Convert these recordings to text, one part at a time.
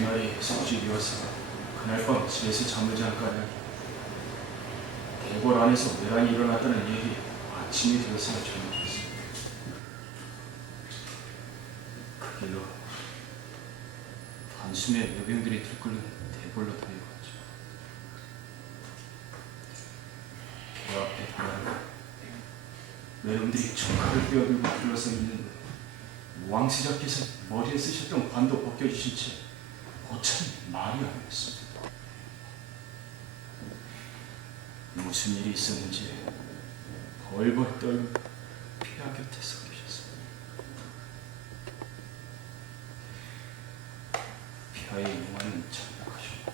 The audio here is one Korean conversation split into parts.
날이 성질이어서 그날 밤 집에서 잠을 잠깐 대궐 안에서 내란이 일어났다는 얘기 아침에 들어서 전해졌습니다. 그 길로 단숨에 여병들이 들끓는 대궐로 달려갔죠. 그 앞에 달아나 외놈들이 총칼을 빼어들고 둘러서 있는 왕세자께서 머리에 쓰셨던 관도 벗겨주신 채 고참 마리아였습니다. 무슨 일이 있었는지 벌벌 떨며 폐하 곁에 서 계셨습니다. 폐하의 용화는 참박하셨고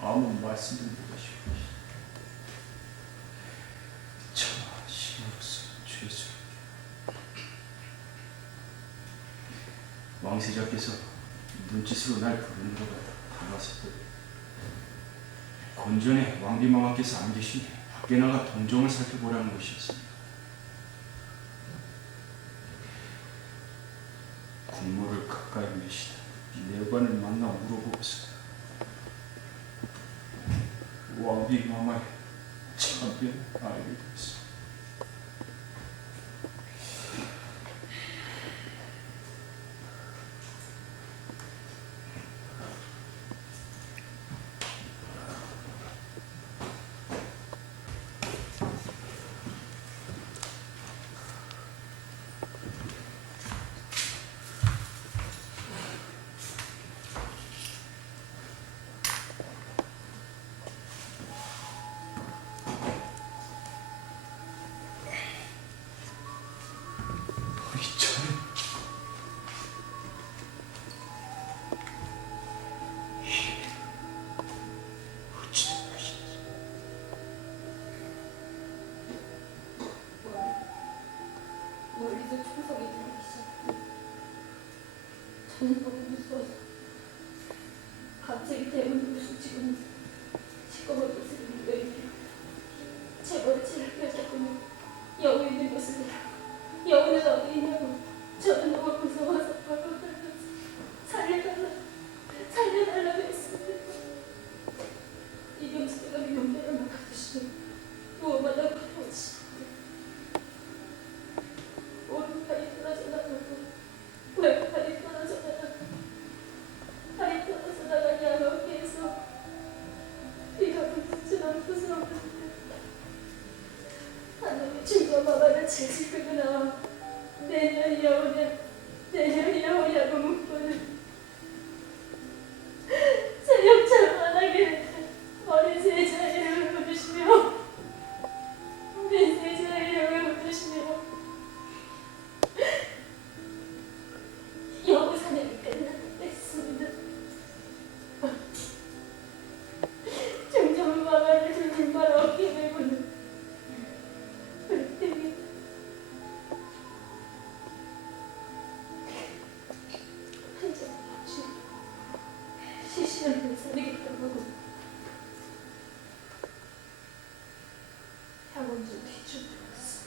아무 말씀도 못하시고 차마 신으로서 죄스럽게 왕세자께서 눈짓으로 날 부르는 것 같아 다가섰더니 건전에 왕비마마께서 안 계시니 밖에 나가 동정을 살펴보라는 것이었습니다. 국모를 가까이 메시다 내관을 만나 물어보고서 왕비마마의 참변을 알게 되었습니다. 멀리서 총성이 들리기 시작했고 저는 너무 무서워서 갑자기 대문으로 숨지고는 시꺼먼 옷을 입고 있네요. 제 머리채를 펴잡고는 여우 있는 곳을 여우는 어디 있냐고 저는 너무 무서워서 벌벌 떨면서 살려달라고 했습니다. 이병수가 용대를 막아주시면 무엇마다 고통하시 오른팔이 떨어져 나가고 왼팔이 떨어져 나가고 팔이 떨어져 나가니 어깨에서 피가 묻지 않고서 하늘의 중거마마를 질질 끌고 나와 내년이 오냐고 묻고는 새벽처럼 안하게 어린 세자의 이름을 부르시며 내 세자의 이름을 부르시며 여우 사냥이 끝났다 했습니다. 중전마마를 들린 말 어깨 메고는 불때기 한잔 마시고 시시하게 살리겠다고 하고 향원주 뒤줄 들었어.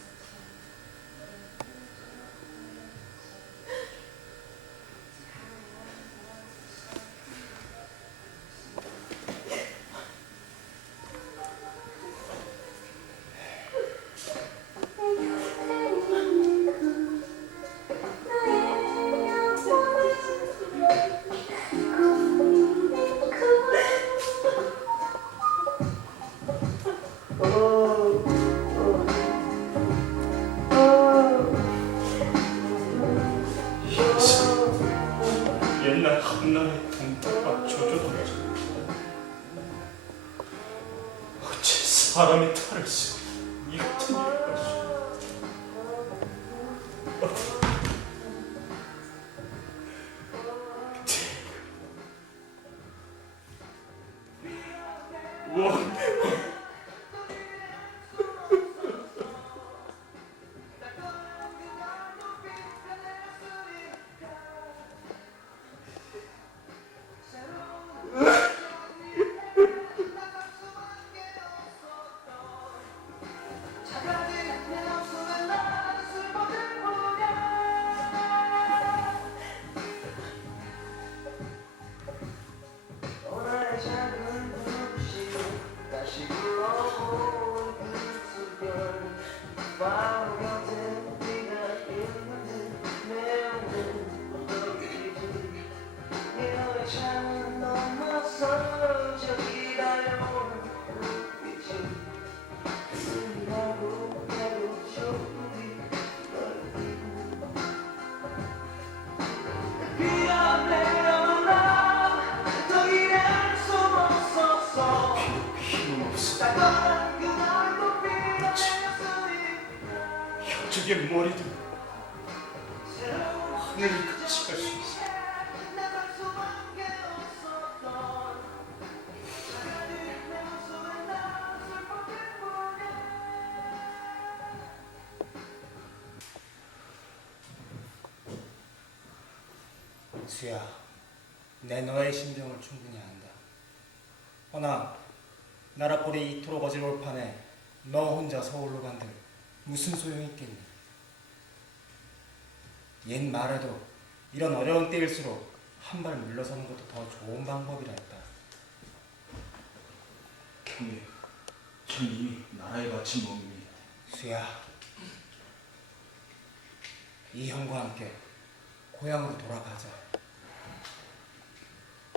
옛날 한나라의 동태가 조조동자 어째 사람의 탈을 쓰고 이 같은 일을 할수 가축의 머리도 하늘을 같이 갈 수 있어. 수야, 내 너의 심정을 충분히 안다. 허나 나라꼴이 이토록 어지러울 판에 너 혼자 서울로 간들 무슨 소용이 있겠니? 옛 말에도 이런 어려운 때일수록 한 발 물러서는 것도 더 좋은 방법이라 했다. 형님, 전 이미 나라에 갇힌 몸입니다. 수야, 이 형과 함께 고향으로 돌아가자.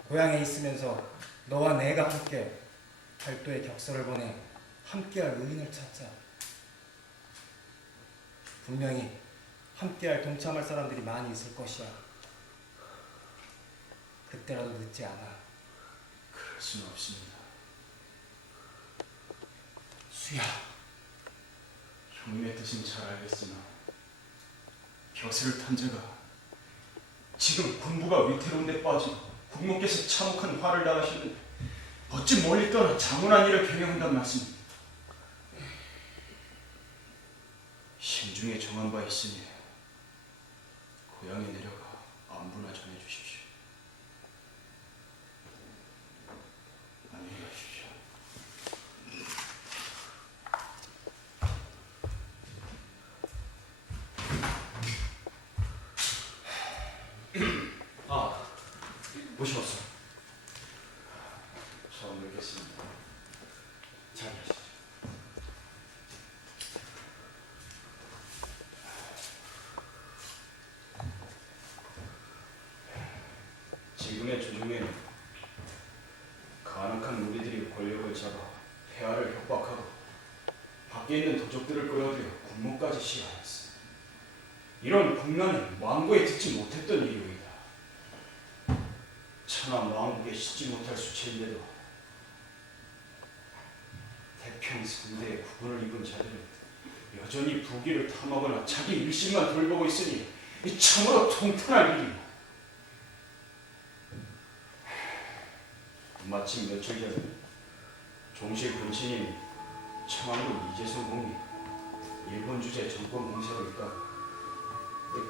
고향에 있으면서 너와 내가 함께 팔도의 격서를 보내 함께할 의인을 찾자. 분명히 함께할 동참할 사람들이 많이 있을 것이야. 그때라도 늦지 않아. 그럴 수는 없습니다. 수야, 형님의 뜻은 잘 알겠으나 벼슬을 탄 제가 지금 군부가 위태로운 데 빠지고 국모께서 참혹한 화를 당하시는데 어찌 멀리 떠나 장운한 일을 병행한단 말씀입니다. 심중에 정한 바 있으니 고향에 내려가 안부나 전해주십시오. 안녕히 가십시오. 모셔왔어. 처음 뵙겠습니다. 잘 계시죠. 지금의 조정에는 간악한 무리들이 권력을 잡아 폐하를 협박하고 밖에 있는 도적들을 끌어들여 군무까지 시해하였어. 이런 국난은 왕고에 듣지 못했던 일이오이다. 천하 왕국에 싣지 못할 수치인데도 태평성대의 구분을 입은 자들은 여전히 부귀를 탐하거나 자기 일심만 돌보고 있으니 이 참으로 통탄할 일이오. 마침 며칠 전에 종실 근친인 청안군 이재성 공이 일본 주재 정권 공세로 있다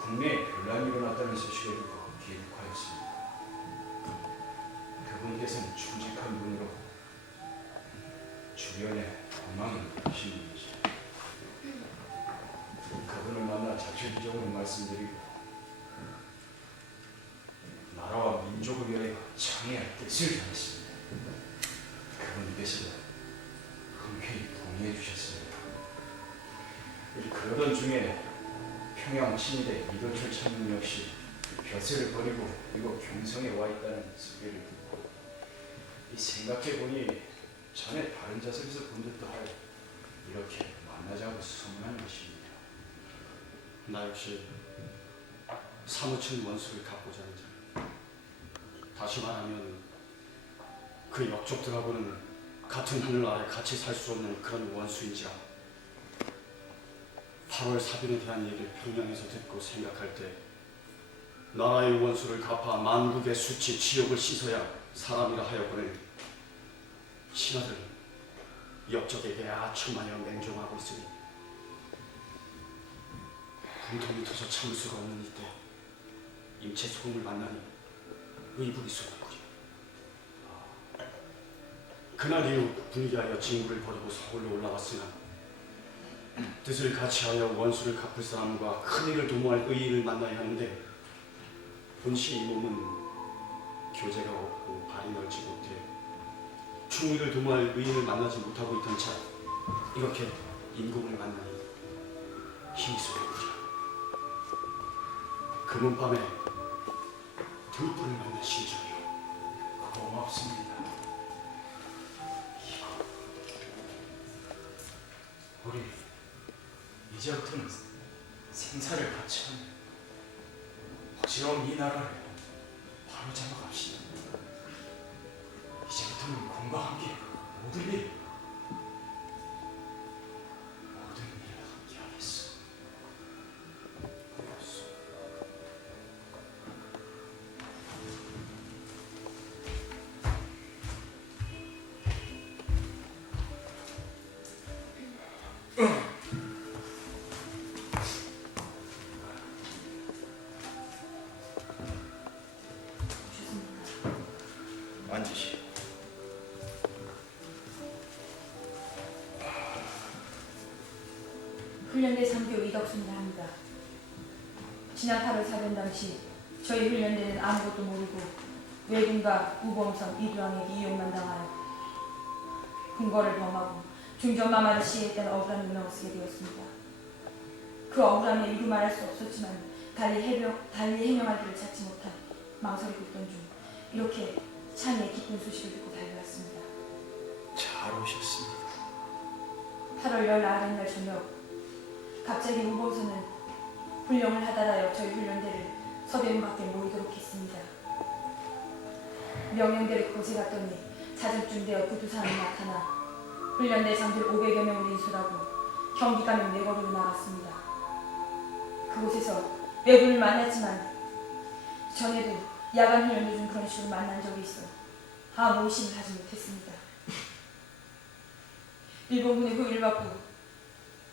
국내에 변란이 일어났다는 소식을 듣고 귀국하였습니다. 그분께서는 충직한 분으로 주변에 도망이 계신 분이지. 그분을 만나 자초지종을 말씀드리고 나라와 민족을 위하여 창의할 뜻을 전했습니다. 그분께서 흔쾌히 동의해 주셨습니다. 그러던 중에 평양 친위대 이도철 참군 역시 벼슬을 버리고 이곳 경성에 와 있다는 소리를 듣고 생각해보니 전에 다른 자석에서 본 듯도 하여 이렇게 만나자고 소문한 것입니다. 나 역시 사무친 원수를 갚고자 하는 자. 다시 말하면 그 역족들하고는 같은 하늘 아래 같이 살 수 없는 그런 원수인지라 8월 사변에 대한 얘기를 평양에서 듣고 생각할 때 나라의 원수를 갚아 만국의 수치 지옥을 씻어야 사람이라 하였거늘 신하들은 역적에게 아첨하여 맹종하고 있으니 군통이 터져 참을 수가 없는 이때 임채소금을 만나니 의불이 쏟았구려. 그날 이후 분위기하여 진구를 버리고 서울로 올라왔으나 뜻을 같이하여 원수를 갚을 사람과 큰일을 도모할 의인을 만나야 하는데 본시 이 몸은 교제가 없고 발이 넓지 못해 충의를 도모할 의인을 만나지 못하고 있던 차 이렇게 임금을 만나니 힘이 쏟았구려. 금은밤에 들불을 만난 심정이요. 고맙습니다. 우리 이제부터는 생사를 같이 하는 어지러운 이 나라를 바로 잡아갑시다. 이제부터는 공과 함께 모든 일을 함께 하겠어. 훈련대 3교 이덕순이라 합니다. 지난 8월 사변 당시 저희 훈련대는 아무것도 모르고 외군과 우범선 이두왕에게 이용만 당하여 궁궐을 범하고 중전마마를 시해했다는 억울한 누명을 쓰게 되었습니다. 그 억울함에 이루 말할 수 없었지만 달리 해명할 길을 찾지 못한 망설이고 있던 중 이렇게 찬이의 기쁜 소식을 듣고 달려왔습니다. 잘 오셨습니다. 8월 19날 저녁 갑자기 우범선은 훈령을 하달하여 저희 훈련대를 서대문 밖에 모이도록 했습니다. 명령대를 곳에 갔더니 자정쯤 되어 구두사람이 나타나 훈련대 장들 500여 명을 인솔하고 경기가면 내거리로 나갔습니다. 그곳에서 외군을 만났지만 전에도 야간 훈련 중 그런 식으로 만난 적이 있어 아무 의심을 하지 못했습니다. 일본군의 호의를 받고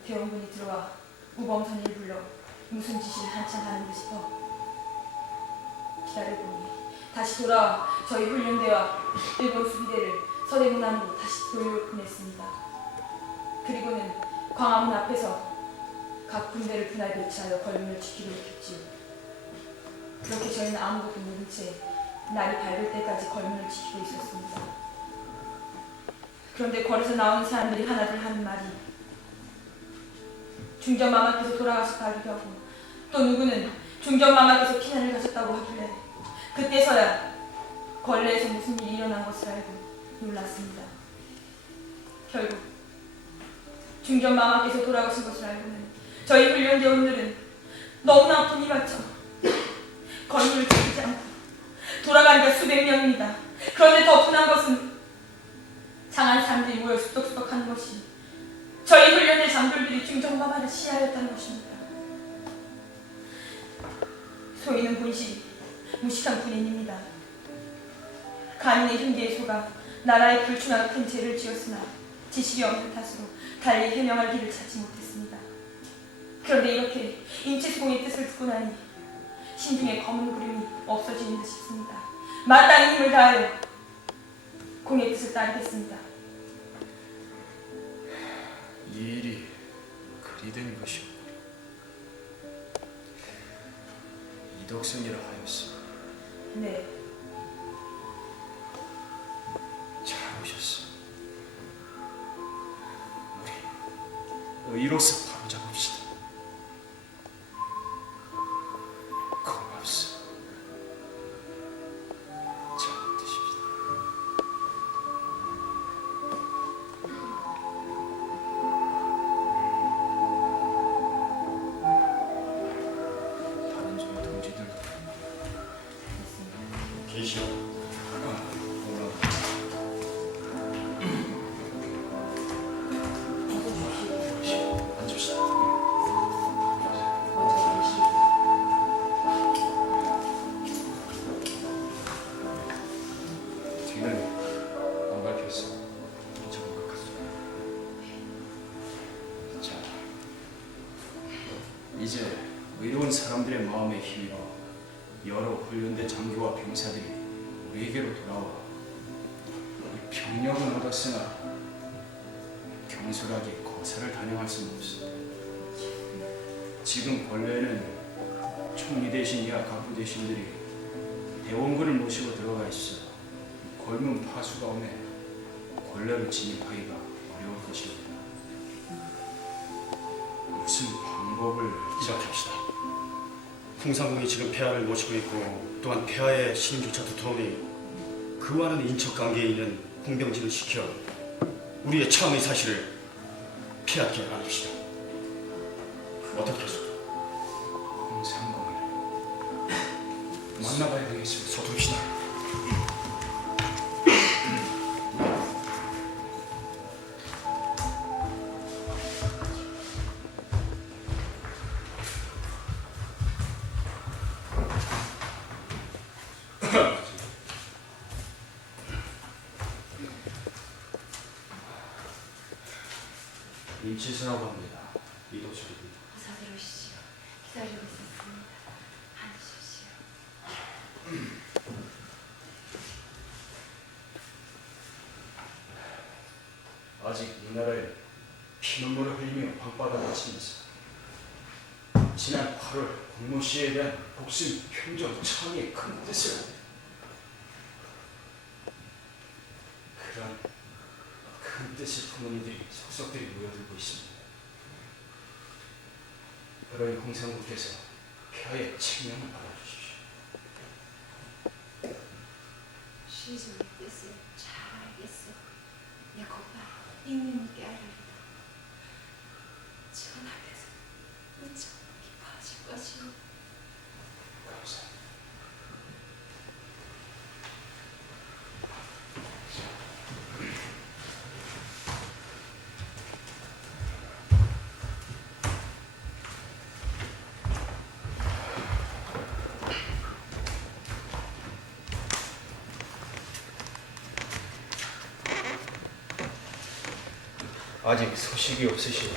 대원군이 들어와 우범선을 불러 무슨 짓을 한참 하는가 싶어 기다려보니 다시 돌아와 저희 훈련대와 일본 수비대를 서대문 안으로 다시 돌려보냈습니다. 그리고는 광화문 앞에서 각 군대를 분할 배치하여 걸림을 지키도록 했지요. 그렇게 저희는 아무것도 모른 채 날이 밝을 때까지 걸림을 지키고 있었습니다. 그런데 거리에서 나오는 사람들이 하나둘 하는 말이 중전마마께서 돌아가셨다기도 하고 또 누구는 중전마마께서 피난을 가셨다고 하길래 그때서야 걸레에서 무슨 일이 일어난 것을 알고 놀랐습니다. 결국 중전마마께서 돌아가신 것을 알고는 저희 훈련대원들은 너무나 분이 받쳐 걸음을 지키지 않고 돌아가니까 수백 명입니다. 그런데 더 분한 것은 장한 사람들이 모여 수덕수덕 하는 것이 저희 훈련대 장졸들이 중전마마를 시해하였다는 것입니다. 소위는 본시 무식한 군인입니다. 간인의 흉기에 속아 나라에 불충하고 큰 죄를 지었으나 지식이 없는 탓으로 달리 해명할 길을 찾지 못했습니다. 그런데 이렇게 임채수공의 뜻을 듣고 나니 심중에 검은 구름이 없어지는 듯 싶습니다. 마땅히 힘을 다하여 공의 뜻을 따르겠습니다. 이 일이 그리 된 것이오. 이덕순이라 하였어. 네, 잘 오셨어. 우리 의로서 바로잡읍시다. 고맙소. 잘 드십시다. 다른 저희 동지들도 됐습니다. 계시오. 올라가. 앉읍시다. 뒤는 안 밝혔어. 정확하소. 자, 이제 의로운 사람들의 마음에 힘입어 여러 훈련대 장교와 병사들이 우리에게로 돌아와 이 병력은 얻었으나 경솔하게 거사를 단행할 수는 없어. 지금 권례에는 총리 대신이야 각부 대신들이 대원군을 모시고 들어가 있어 골문 파수가 오매 권례로 진입하기가 어려울 것입니다. 무슨 방법을 이렇게 합시다. 풍상궁이 지금 폐하를 모시고 있고 또한 폐하의 신임조차 두터우니 그와는 인척관계에 있는 홍병진을 시켜 우리의 처음의 사실을 폐하께 알립시다. 어떻게 하소? 홍상공을 만나봐야 되겠습니다. 서두릅시다. 임치수라고 합니다. 이덕순입니다. 어서 들어오시죠. 기다리고 있었습니다. 앉으십시오. 아직 이 나라에 피눈물을 흘리며 방바닥을 치면서 지난 8월 공모 씨에 대한 복심 평정 청의 큰 뜻을 그런 큰 뜻을 품은 이들이 속속들이 모여들고 있습니다. 그러니 홍상국께서 폐하의 책명을 받아주십시오. 시종의 뜻을 잘 알겠어. 야곱아, 있는 있게 알아리다. 전하께서 무척 기뻐하실 것이오. 감사합니다. 아직 소식이 없으시오.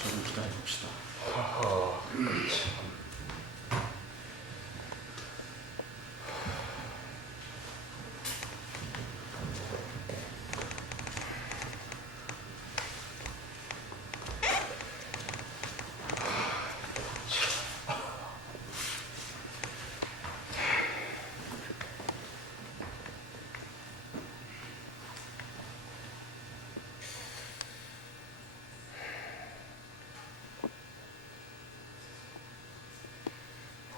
조금 기다려봅시다. 하하, 참.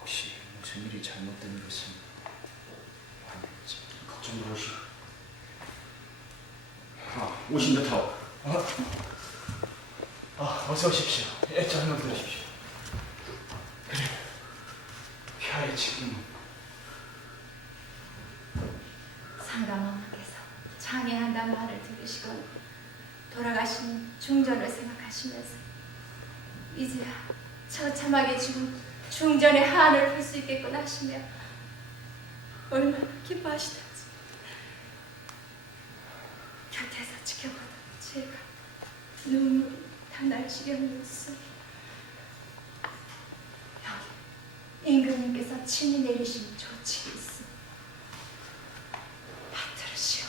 혹시 무슨 일이 잘못된 것은 아니겠지? 걱정 마시오. 오신다 타오. 어서 오십시오. 한번 들으십시오. 그래, 폐하의 책임은 상감왕께서 장애한다는 말을 들으시고 돌아가신 중전을 생각하시면서 이제야 처참하게 죽은 중전의 한을 풀 수 있겠구나 하시며 얼마나 기뻐하시던지 곁에서 지켜보던 제가 눈물이 다 날 지경이었어. 여기 임금님께서 친히 내리신 조칙이 있어. 받들으시오.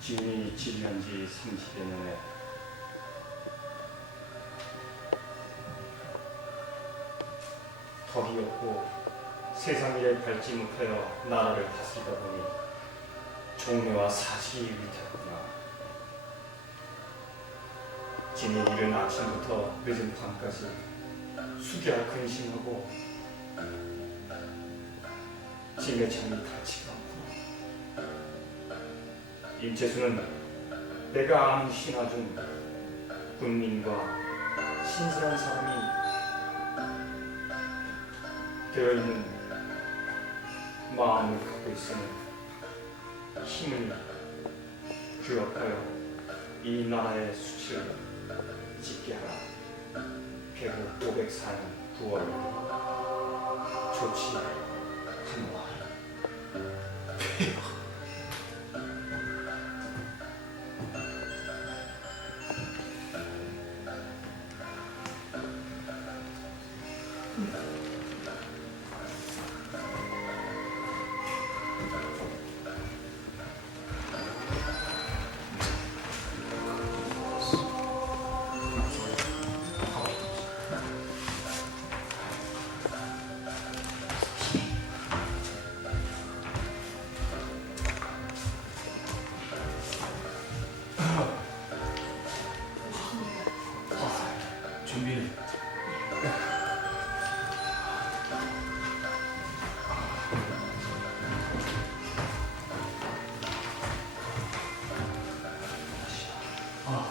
진이 지휘한 지 30여 년에 덕이 없고 세상 일에 밟지 못하여 나라를 다스리다 보니 종묘와 사직이 위태했구나. 진이 이른 아침부터 늦은 밤까지 숙야 근심하고 진의 잠이 닿지가 않구나. 임채수는 내가 아는 신하 중 군민과 신실한 사람이 되어있는 마음을 갖고 있으니 힘을 규합하여 이 나라의 수치를 짓게 하라. 개국 504년 9월 조치하노라. 준비.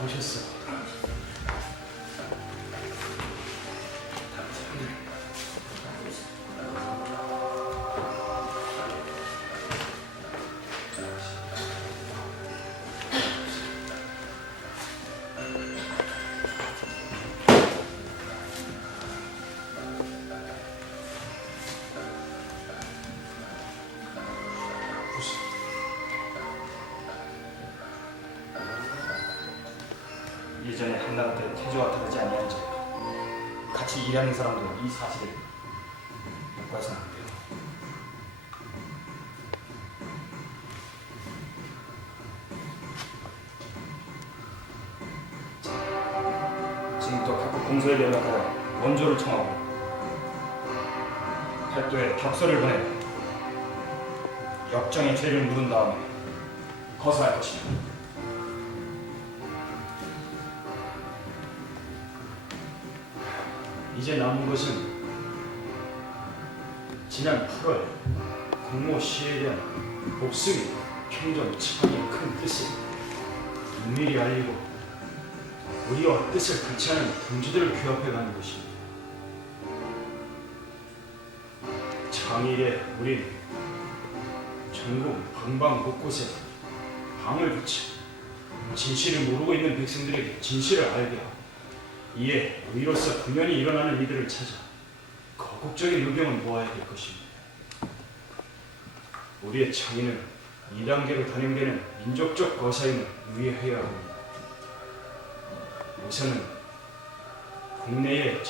오셨어. 예전에 한나라 때 태조와 다르지 아니한 자 같이 일하는 사람도 이 사실을 묻고 해서는 안 돼요. 지금부터 각국 공소에 연락하여 원조를 청하고 팔도에 격서를 보내 역정의 죄를 물은 다음에 거사할 것이다. 이제 남은 것은 지난 8월 공모 시에 대한 복숭이 평정 창의 큰 뜻을 은밀히 알리고 우리와 뜻을 같이 하는 동지들을 규합해 가는 것입니다. 장일에 우린 전국 방방 곳곳에 방을 붙여 진실을 모르고 있는 백성들에게 진실을 알게 하고 이에 의로서 분연히 일어나는 이들을 찾아 거국적인 의병을 모아야 될 것입니다. 우리의 창의는 2단계로 단행되는 민족적 거사임을 유의해야 합니다. 우선은 국내의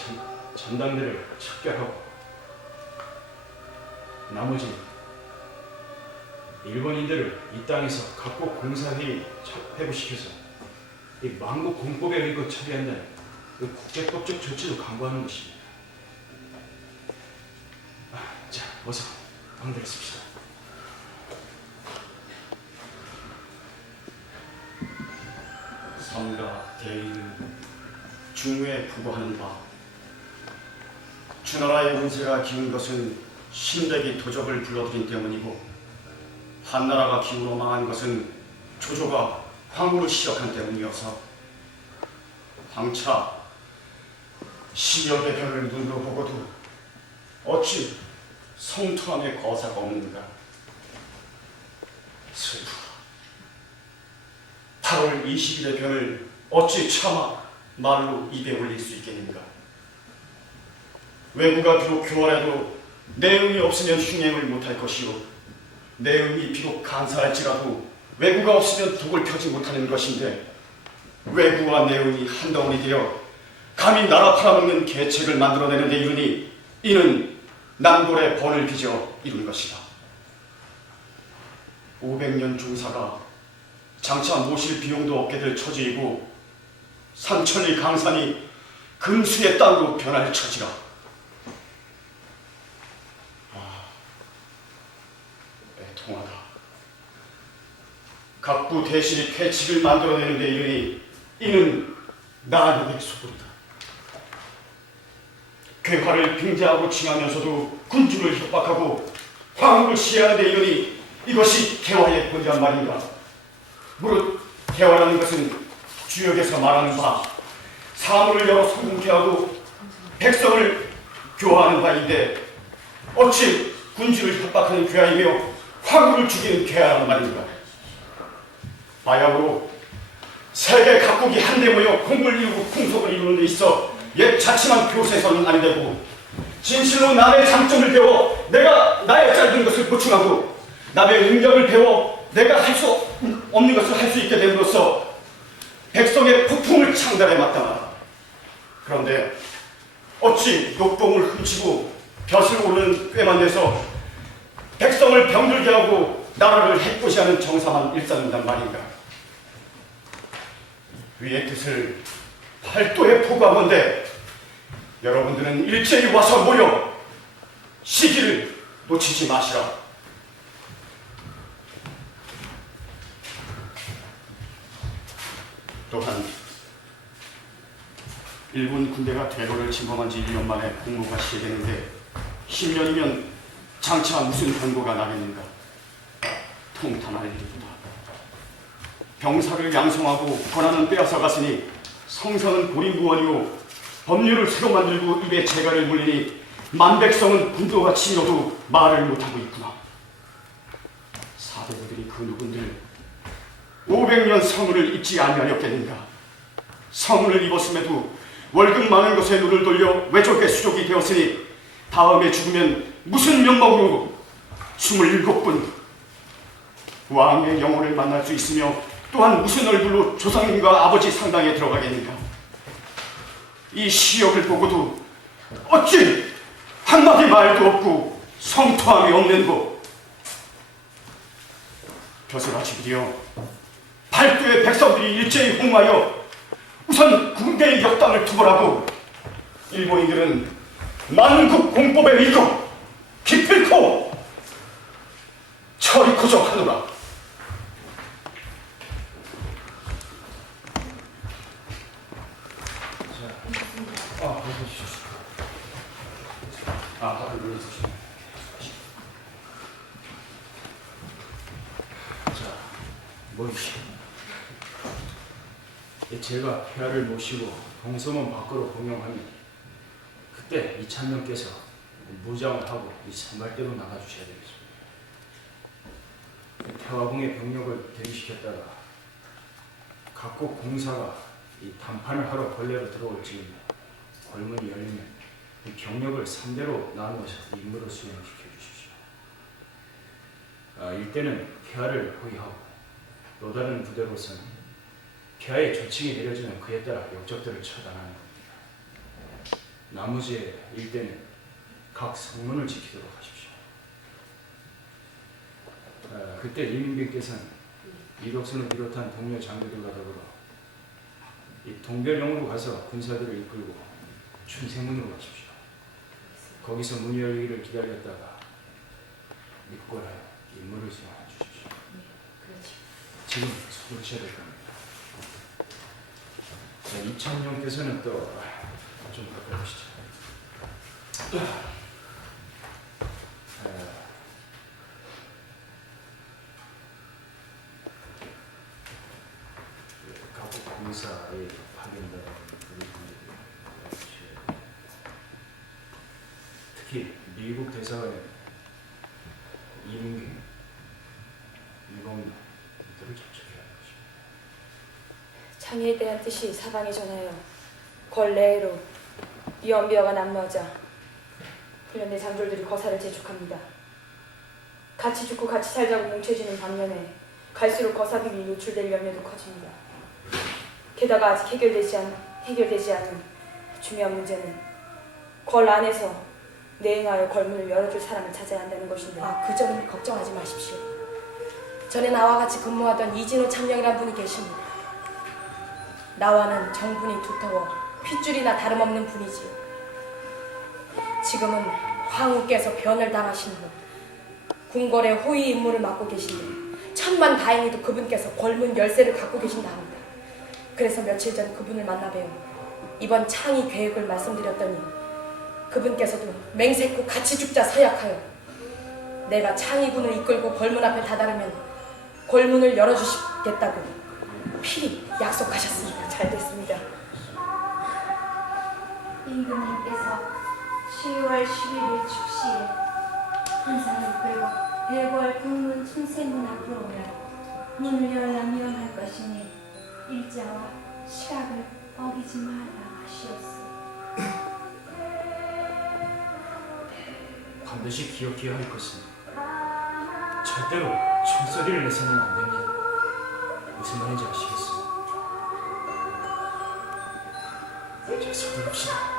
전당들을 척결하고 나머지 일본인들을 이 땅에서 각국 공사회의 회부시켜서 이 만국 공법에 의거 처리한다는 그 국제법적 조치도 강구하는 것입니다. 자, 어서 방대를 씁시다. 성가 대의는 중후에 부고하는 바 주나라의 운세가 기운 것은 신대기 도적을 불러들인 때문이고 한나라가 기우로 망한 것은 조조가 황후를 시작한 때문이어서 황차 10여 개 별을 눈으로 보고도 어찌 성투함의 거사가 없는가. 슬프다. 8월 20일의 변을 어찌 차마 말로 입에 올릴 수 있겠는가. 외구가 비록 교활해도 내음이 없으면 흉행을 못할 것이요 내음이 비록 간사할지라도 외구가 없으면 독을 펴지 못하는 것인데 외구와 내음이 한 덩어리 되어 감히 나라 팔아먹는 계책을 만들어내는 데 이르니 이는 남골의 번을 빚어 이룬 것이다. 500년 중사가 장차 모실 비용도 없게 될 처지이고 삼천리 강산이 금수의 땅으로 변할 처지라. 애통하다. 각부 대신이 퇴칙을 만들어내는 데 이르니 이는 나에게 소굴이다. 괴화를 빙자하고 칭하면서도 군주를 협박하고 황후를 시해하는 데 이르니 이것이 개화의 본이란 말인가. 무릇 개화라는 것은 주역에서 말하는 바 사물을 여러 성공케 하고 백성을 교화하는 바인데 어찌 군주를 협박하는 괴화이며 황후를 죽이는 괴화란 말인가. 바야흐로 세계 각국이 한데 모여 공을 이루고 풍속을 이루는 데 있어 옛 자치만 교세서는 안 되고 진실로 남의 장점을 배워 내가 나의 짧은 것을 보충하고 남의 능력을 배워 내가 할 수 없는 것을 할 수 있게 됨으로써 백성의 폭풍을 창달해 마땅하다. 그런데 어찌 녹봉을 훔치고 벼슬 오르는 꾀만 내서 백성을 병들게 하고 나라를 해코지하는 정사만 일삼는단 말인가. 위의 뜻을 팔도에 포구하건대 여러분들은 일제히 와서 모여 시기를 놓치지 마시라. 또한 일본 군대가 대로를 침범한 지 1년 만에 공모가 시작되는데 10년이면 장차 무슨 권고가 나겠는가. 통탄할 일이다. 병사를 양성하고 권한은 빼앗아 갔으니 성서는 고립무원이요 법률을 새로 만들고 입에 재갈을 물리니 만백성은 분도가 치밀어도 말을 못하고 있구나. 사대부들이 그 누군들 500년 성운을 입지 아니하였겠는가. 성운을 입었음에도 월급 많은 것에 눈을 돌려 외족의 수족이 되었으니 다음에 죽으면 무슨 명목으로 27분 왕의 영혼을 만날 수 있으며 또한 무슨 얼굴로 조상님과 아버지 상당에 들어가겠느냐. 이 시역을 보고도 어찌 한마디 말도 없고 성토함이 없는고. 벼슬아치기여, 발두의 백성들이 일제히 홍하여 우선 군대의 역당을 투벌하고 일본인들은 만국 공법에 의거 기필코 처리코저 하노라. 밥을 눌러주시면. 자, 모이시오. 제가 폐하를 모시고 동서문 밖으로 공영하니 그때 이찬명께서 무장을 하고 이 산발대로 나가주셔야 되겠습니다. 태화궁의 병력을 대기시켰다가 각국 공사가 이 단판을 하러 걸레로 들어올 즈음에 골문이 열리면 이 병력을 3대로 나누어서 임무를 수행시켜 주십시오. 일대는 폐하를 호위하고 또 다른 부대로서는 폐하의 조칭이 내려지는 그에 따라 역적들을 처단하는 겁니다. 나머지 일대는 각 성문을 지키도록 하십시오. 그때 이민빈께서는 이덕선을 비롯한 동료 장교들과 더불어 이 동별령으로 가서 군사들을 이끌고 춘생문으로 가십시오. 거기서 문이 열리기를 기다렸다가 입궐하여 임무를 수행해 주십시오. 지금 서두르셔야 될 겁니다. 자, 이찬용께서는 또 좀 가까이 오시죠. 각국 공사에 파견된 우리 분들이 특히 미국 대사관의 이민경, 일본들을 접촉해야 할 것입니다. 창의에 대한 뜻이 사방에 전하여 걸레로 연비어가 난무하자 훈련대 장졸들이 거사를 재촉합니다. 같이 죽고 같이 살자고 뭉쳐지는 반면에 갈수록 거사 비밀이 노출될 염려도 커집니다. 게다가 아직 해결되지 않은 중요한 문제는 걸 안에서 내응하여 걸문을 열어줄 사람을 찾아야 한다는 것인데, 그 점을 걱정하지 마십시오. 전에 나와 같이 근무하던 이진호 참령이란 분이 계십니다. 나와는 정분이 두터워 핏줄이나 다름없는 분이지요. 지금은 황후께서 변을 당하신 후 궁궐의 호위 임무를 맡고 계신데 천만다행히도 그분께서 걸문 열쇠를 갖고 계신다 합니다. 그래서 며칠 전 그분을 만나 뵈어 이번 창의 계획을 말씀드렸더니 그분께서도 맹세코 같이 죽자 서약하여 내가 창의군을 이끌고 걸문 앞에 다다르면 걸문을 열어주시겠다고 필히 약속하셨습니다. 잘 됐습니다. 임금님께서 10월 11일 축시에 군사를 이끌고 대궐 국문 춘세문 앞으로 오면 문을 열라 명할 것이니 일자와 시각을 어기지 말라 하시옵소서. 반드시 기억해야 할 것은 절대로 총소리를 내서는 안 됩니다. 무슨 말인지 아시겠어요? 자, 서두릅시다.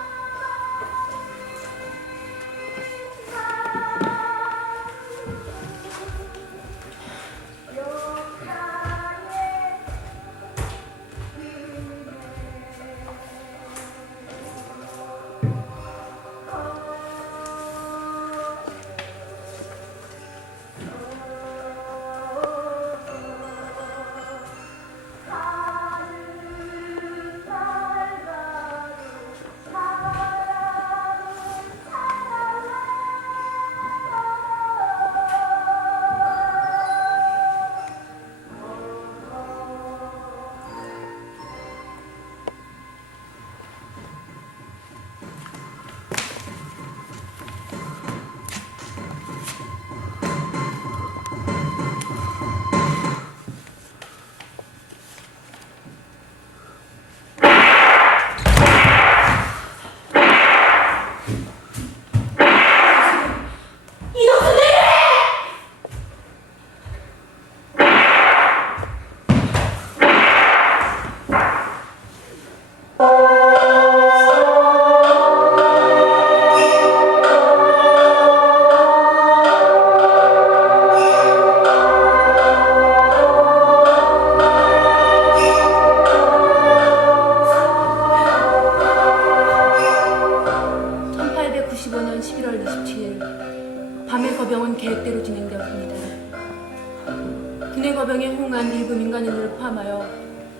대거병에 호응한 일부 민간인들을 포함하여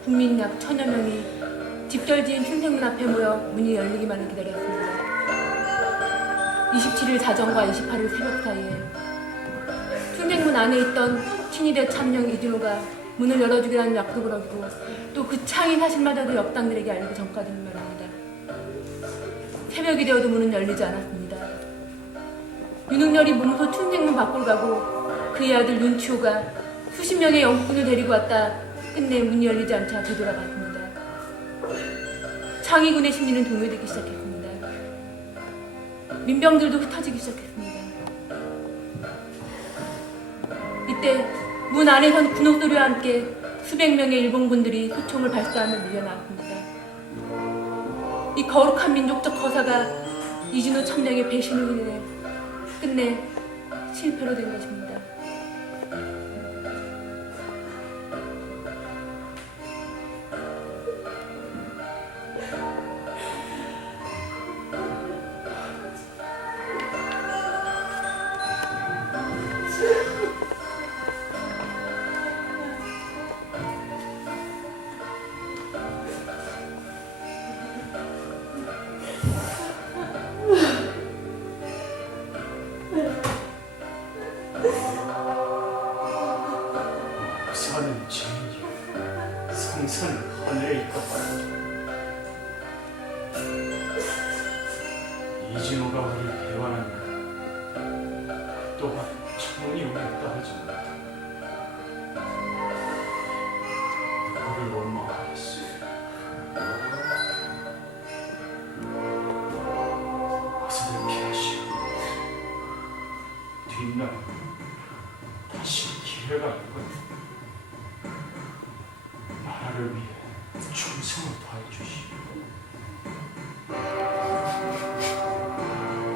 국민 약 1000여 명이 집결지인 춘생문 앞에 모여 문이 열리기만을 기다렸습니다. 27일 자정과 28일 새벽 사이에 춘생문 안에 있던 친위대 참령 이진호가 문을 열어주기라는 약속을 어기고 또 그 창의 사실마저도 역당들에게 알리기 전까지는 말입니다. 새벽이 되어도 문은 열리지 않았습니다. 윤석열이 몸소 춘생문 밖으로 가고 그의 아들 윤치호가 수십 명의 영국군을 데리고 왔다 끝내 문이 열리지 않자 되돌아갔습니다. 창의군의 심리는 동요되기 시작했습니다. 민병들도 흩어지기 시작했습니다. 이때 문 안에선 군호 소리와 함께 수백 명의 일본군들이 소총을 발사하며 밀려나왔습니다. 이 거룩한 민족적 거사가 이진호 참령의 배신으로 인해 끝내 실패로 된 것입니다. 사는 죄인이 성산 하늘에 있다. 이진호가 우리를 배반하면 또한 청혼이 오겠다 하지 못해. 누구를 원망하겠어. 어서들 피하시오. 뒷날 다시 기회가 있거든. 나라를 위해 충성을 다해 주시오.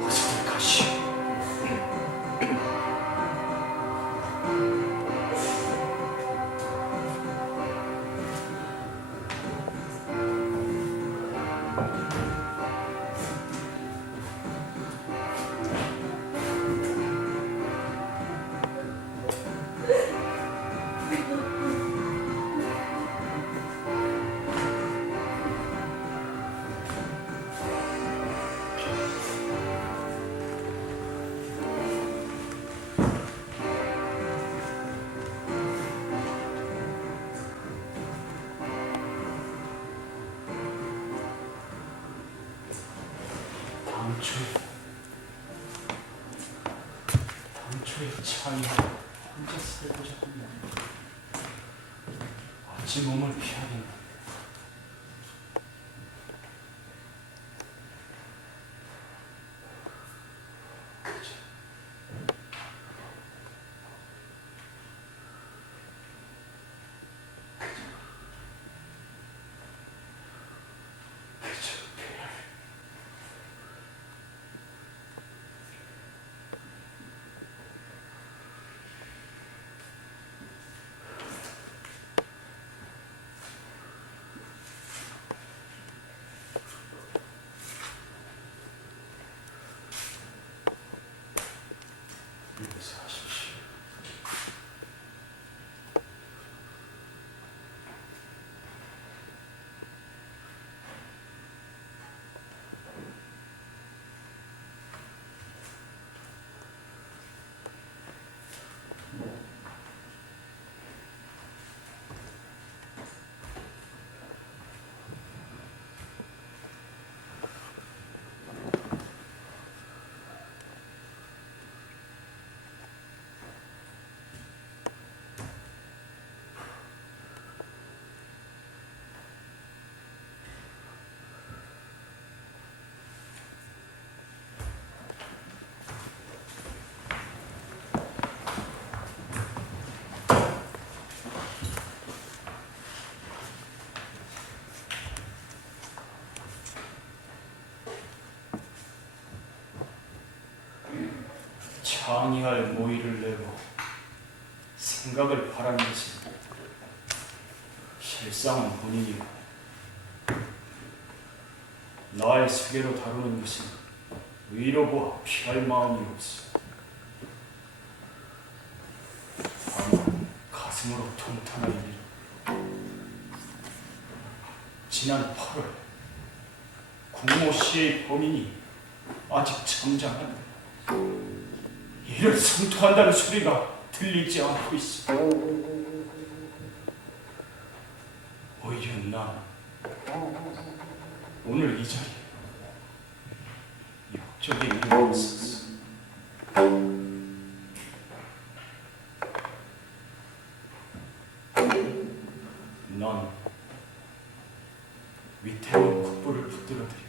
어서들 가시오. 당초에 창의하고 혼자 살고자 하면 어찌 몸을 피하겠나. 그저 배를 용서하십시오. 창의할 모의를 내고 생각을 바라는 것은 실상은 본인이고 나의 세계로 다루는 것은 의로 보아 피할 마음이 없어. 다만 가슴 가슴으로 통탄할 일. 지난 8월 국모 씨의 범인이 아직 잠잠한데 이를 성토한다는 소리가 들리지 않고 있어. 오히려 난 오늘 이 자리에 역적의 이름을 썼어. 넌 위태로운 국부를 붙들어들여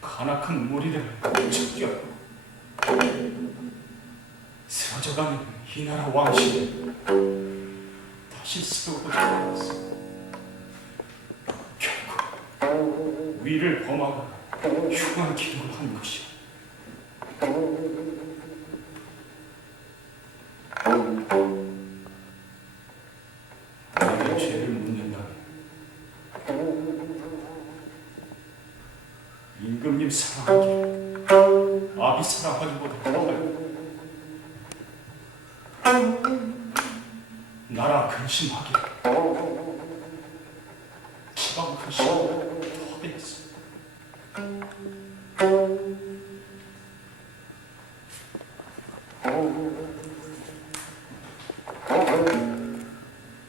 간악한 무리들을 쫓겨 쓰러져가는 이 나라 왕실을 다시 세우고자 하였어. 결국 위를 범하고 흉한 기도를 한 것이야. 내게 죄를 묻는다면 임금님 사랑하기를 아비 사랑하기보다 더하여 나라 근심하기를 지방 근심보다 더하였어.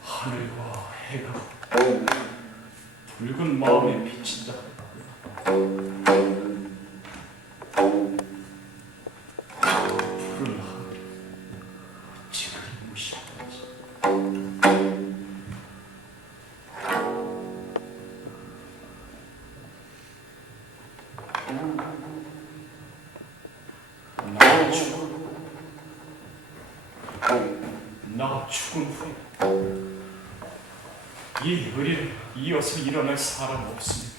하늘과 해가 붉은 마음에 비친다. 푸른 하늘 어찌 그리 무시하는지. 나 죽은 후에 이 의리를 이어서 일어날 사람 없으니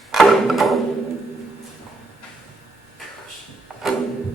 그것이 하늘이다.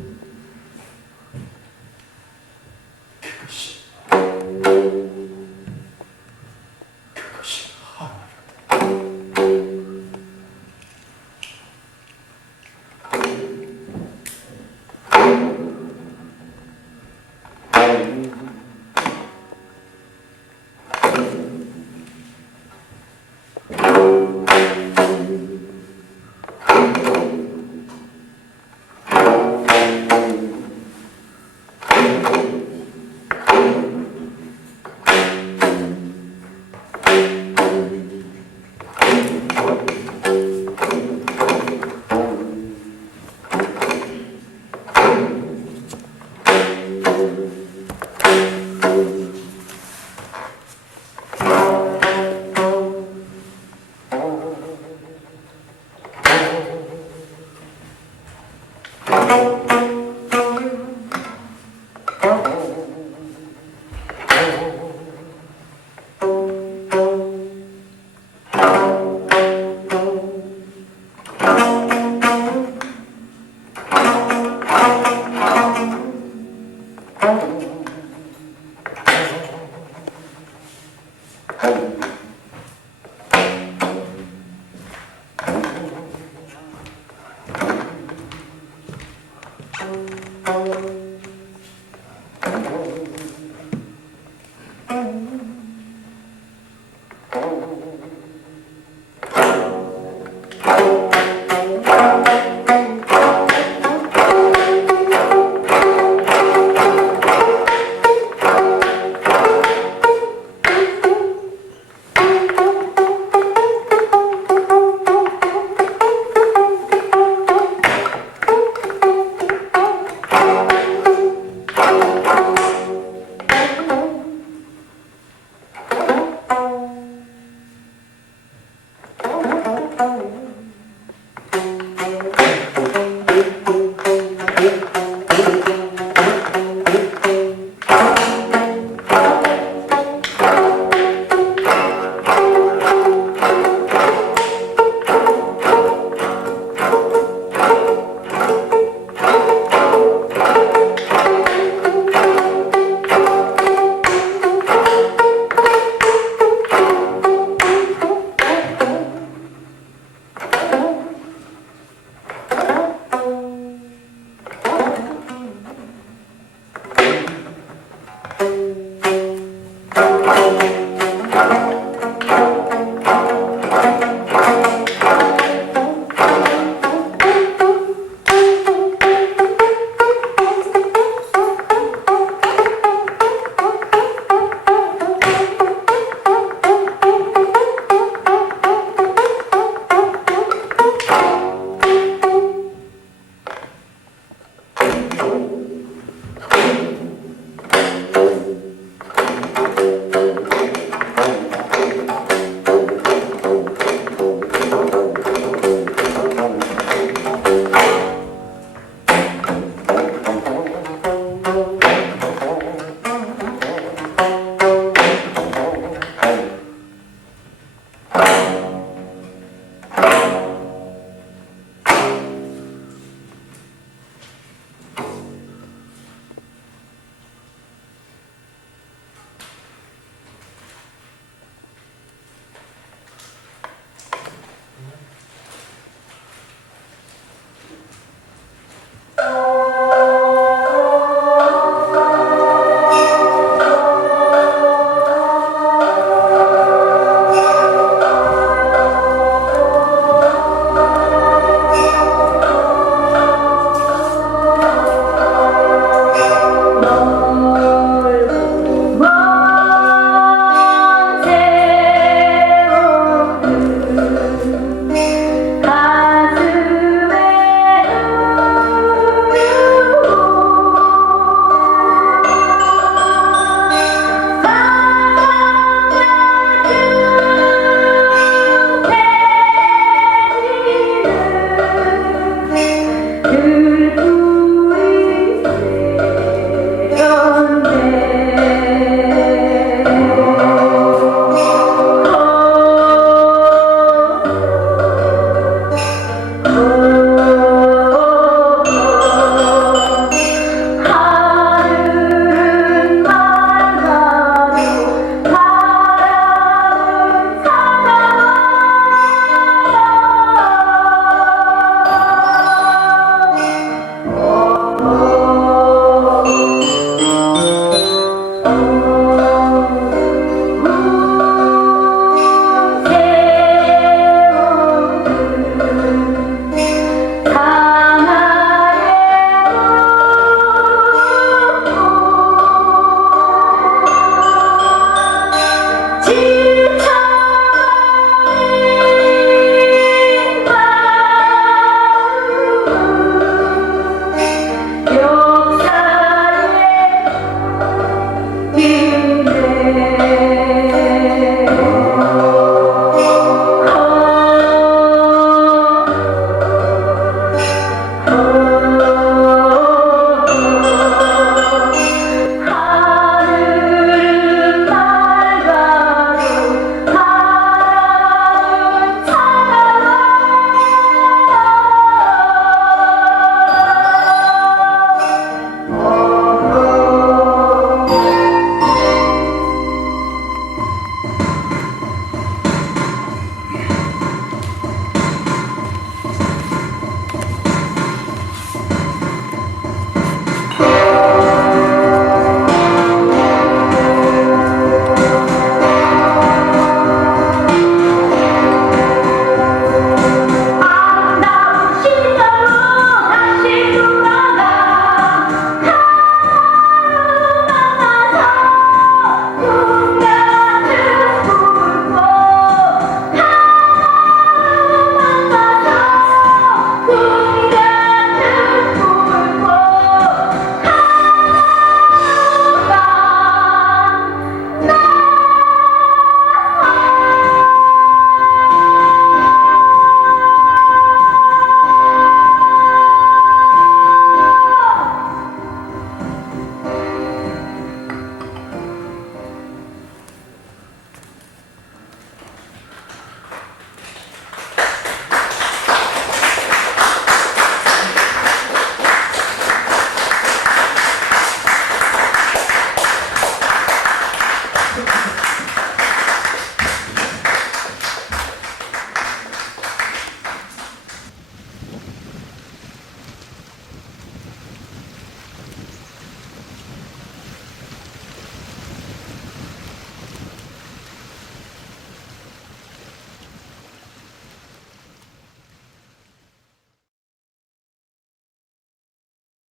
오